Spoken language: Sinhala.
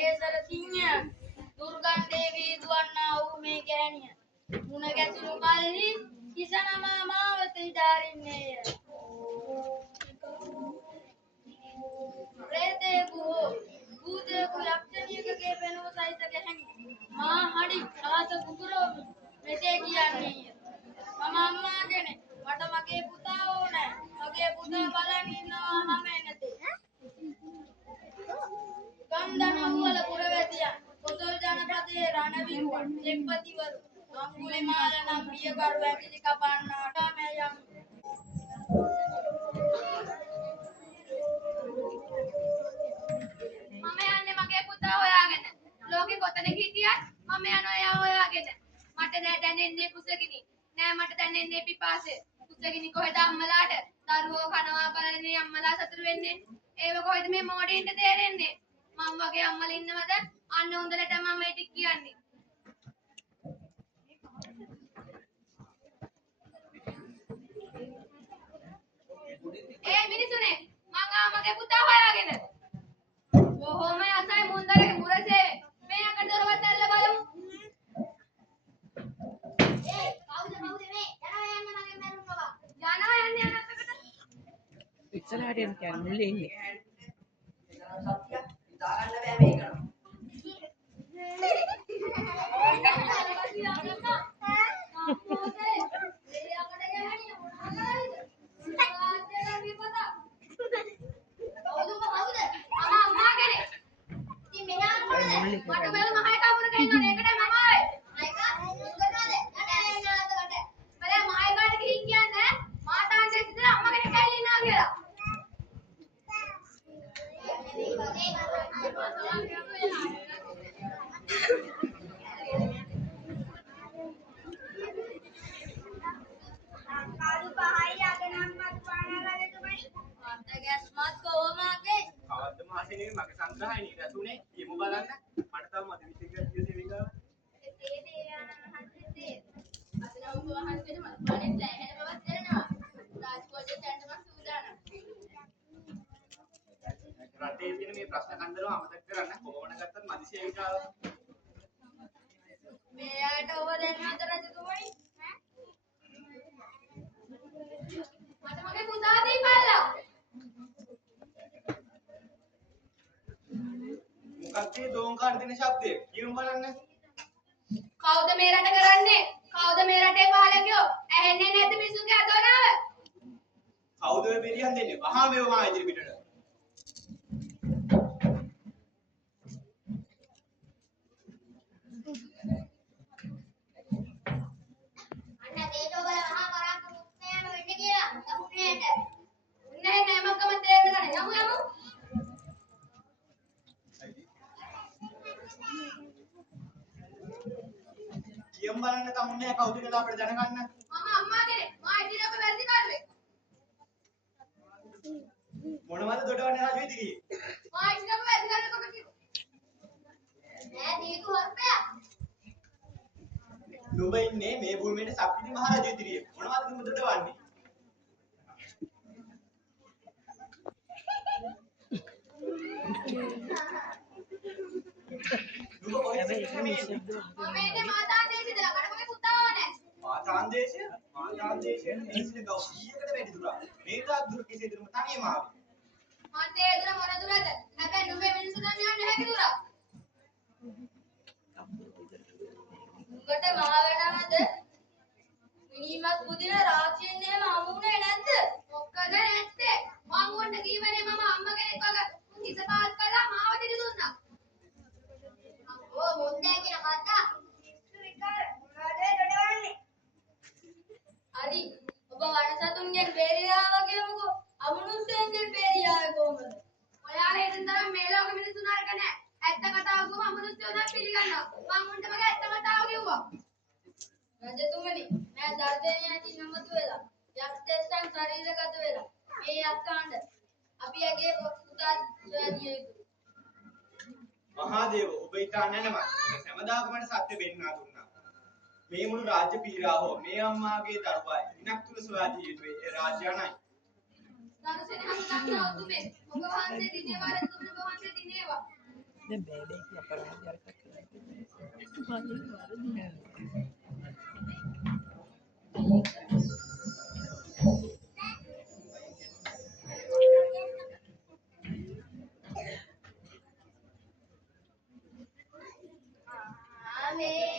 කේසර සිංහයා දුර්ගන් දේවී දුවන්නා වූ මේ ගෑණිය මුණ ගැසුණු කල්හි කිසනම මාවත ඉඩාරින්නේය. ප්‍රේතයෙකු හෝ භූතයෙකු යක්ෂණියකගේ පෙනුම සහිත ගැහැණි මා හඬින් අහස පුපුරවමින් මෙසේ කියන්නේය. මම අම්මා කෙනෙක්. මට මගේ පුතා ඕනෑ. මගේ පුතා බලන් ඉන්නවා මම එනතේ. කන්දනව්වල පුරවැසියන් කොසල් ජනපදයේ රණවිරුවන් සෙප්පතිවරු අඟුලිමාල නම් පියකරු ඇඟිලි කපන්නාට මේ යම් මම යන්නේ මගේ පුතා හොයාගෙන. ලෝකෙ කොතනක හිටියත් මම යනවා එයා හොයාගෙන. මට නෑ දැනෙන්නේ කුසගිනි. නෑ මට දැනෙන්නේ පිපාසය. කුසගිනි කොහෙද අම්මලාට? දරුවෝ කනවා බලන්නේ අම්මලා සතුටු වෙන්නේ. ඒව කොහෙද මේ මොඩින්ට තේරෙන්නේ? මම වගේ අම්මලා ඉන්නවද? අන්න උන්දලට මම ඒ ටික කියන්නේ. ඒ මිනිසුනේ මං ආමගේ පුතා හොයාගෙන. කොහොම අසයි මුන්දරේ මුරසේ මේ අකට දොරවත් ඇරලා බලමු. ඒ කවුද මේ? යනවා යන්න මගේ මරුන්නවා. යනවා යන්න යනකට. ඉස්සරහට යන්න කියන්නේ මුල්ලේ ඉන්නේ. සත්‍ය දාගන්න බෑ මේක. මට බල මහය කවුරු ගේනවද? ඒකට මම ආවේ. මහයකා මොකටද? බල මහය කාට ගිහින් කියන්නේ මාතාන්ට ඉතින් අම්මා කෙනෙක් ඇවිල්ලා ඉන්නවා කියලා. කාලු පහයි අගනම්මත් පානවලට මයි. අත ගැස්මත් කොහොමගේ? කවද්ද මාසේ නෙමෙයි මගේ සංග්‍රහය නේද ඇතුනේ යමු බලන්න මට තව මත විසික කියසෙවිලා ඒ දේවයන්න් හන්දේ අදනම් වහන්සේට මම පානේ දැහැන බවක් දැනෙනවා. රාජකෝටේ දැන්න මම සූදානම්. රටේ තියෙන මේ ප්‍රශ්න කන්දරව අමතක කරන්න කොහොමද ගත්තත් මදිසේවිකාව මේ ආයත ඔබ දෙන්නද රජතුමනි? මට මගේ පුතා දීපල්ලා. මොකක්ද මේ දෝංකාර දෙන ශබ්දය කියමු බලන්න කවුද මේ රට කරන්නේ? කවුද මේ රටේ පාලකයෝ? ඇහෙන්නේ නැද්ද මිනිසුන්ගේ අදෝනාව? කවුද ඔය බෙරියන් දෙන්නේ වහා මේව මා ඉදිරි පිටට අන්න දේටෝ බල මහා පරාක්‍රම උත්සයන වෙන්න කියලා. යමුනේ ඇට. උන්නේ නෑමකම තේරෙන්න ගන්න. යමු යමු. කියමු බලන්න කමුන්නේ කවුද කියලා අපිට දැනගන්න මම අම්මා කෙනෙක්. මා ඉතින් අපේ වැරදි කාර්යයක්. මොනවද දොඩවන්නේ රාජු ඉදිරියේ මා ඉතින් අපේ වැරදි කාර්යයක් කොහොමද කිව්වේ? නෑ දීතු හොරපෑ. නුඹ ඉන්නේ මේ භූමියේ සක්විති මහ රජු ඉදිරියේ මොනවද නුඹ දොඩවන්නේ නුඹ කොහෙද හැබැයි ඒක ඉන්නේ නිශ්ශබ්දව මම එන්නේ මාතාන් දේශෙදලා. මට මගේ පුතා ඕනේ. මාතාන්දේශය දේශේ ගව කීයකට වැඩි දුරක් මේ තාක් දුර කෙසේ දුරම තනියම ආවේ මන්ට ඒ දුර මොන දුරද? හැබැයි නුඹේ මිනිස්සුන් යන්නේ නැහැ දුරක්. උඹට මහ වෙනවද? මිනිමත් පුදින රාජ්‍යන්නේ හමුුනේ නැද්ද? මොකද නැත්තේ? මං උන්ට කීවනේ මම අම්මා කෙනෙක් වගේ කිස පාත් කළා මාව දෙන්න දුන්නා. අම්මෝ මුන්දේ කියන කතා. විකාර මොනවද දඩවන්නේ? හරි. ඔබ වනසතුන්ගෙන් බේරිලා වගේමකෝ. අමනුෂ්‍යයන්ගෙන් බේරියාවේ කොහමද? ඔයාලා එතන තරම් මේ ලෝකෙ මිනිස්සුන් අරක නැහැ. ඇත්ත කතාව කිව්වම අමනුෂ්‍යයෝ නම් පිළිගන්නවා. මං උන්ට මගේ ඇත්ත කතාව කිව්වා. රජතුමනි, මෑ දර්ශනයකින් නමතු වෙලා යක්ෂයන් ශරීරගත වෙලා මේ අක්කාණ්ඩ අපි යගේ පුතා සොයදිය යුතුයි. මහාදේව ඔබ ඉතාලන්නේ නැම හැමදාම මට සත්‍ය වෙන්නා දුන්නා මේ මුළු රාජ්‍ය පීරාවෝ මේ අම්මාගේ දරුවා ඉනක් තුල සොයාදී යුතුයි ඒ රාජ්‍යණයි දර්ශනේ හමුදක් නෑ ඔබ වහන්සේ දිනේවා රජතුමනි වහන්සේ දිනේවා. දැන් බෑ කියලා අපරාධයක් කරලා. මේ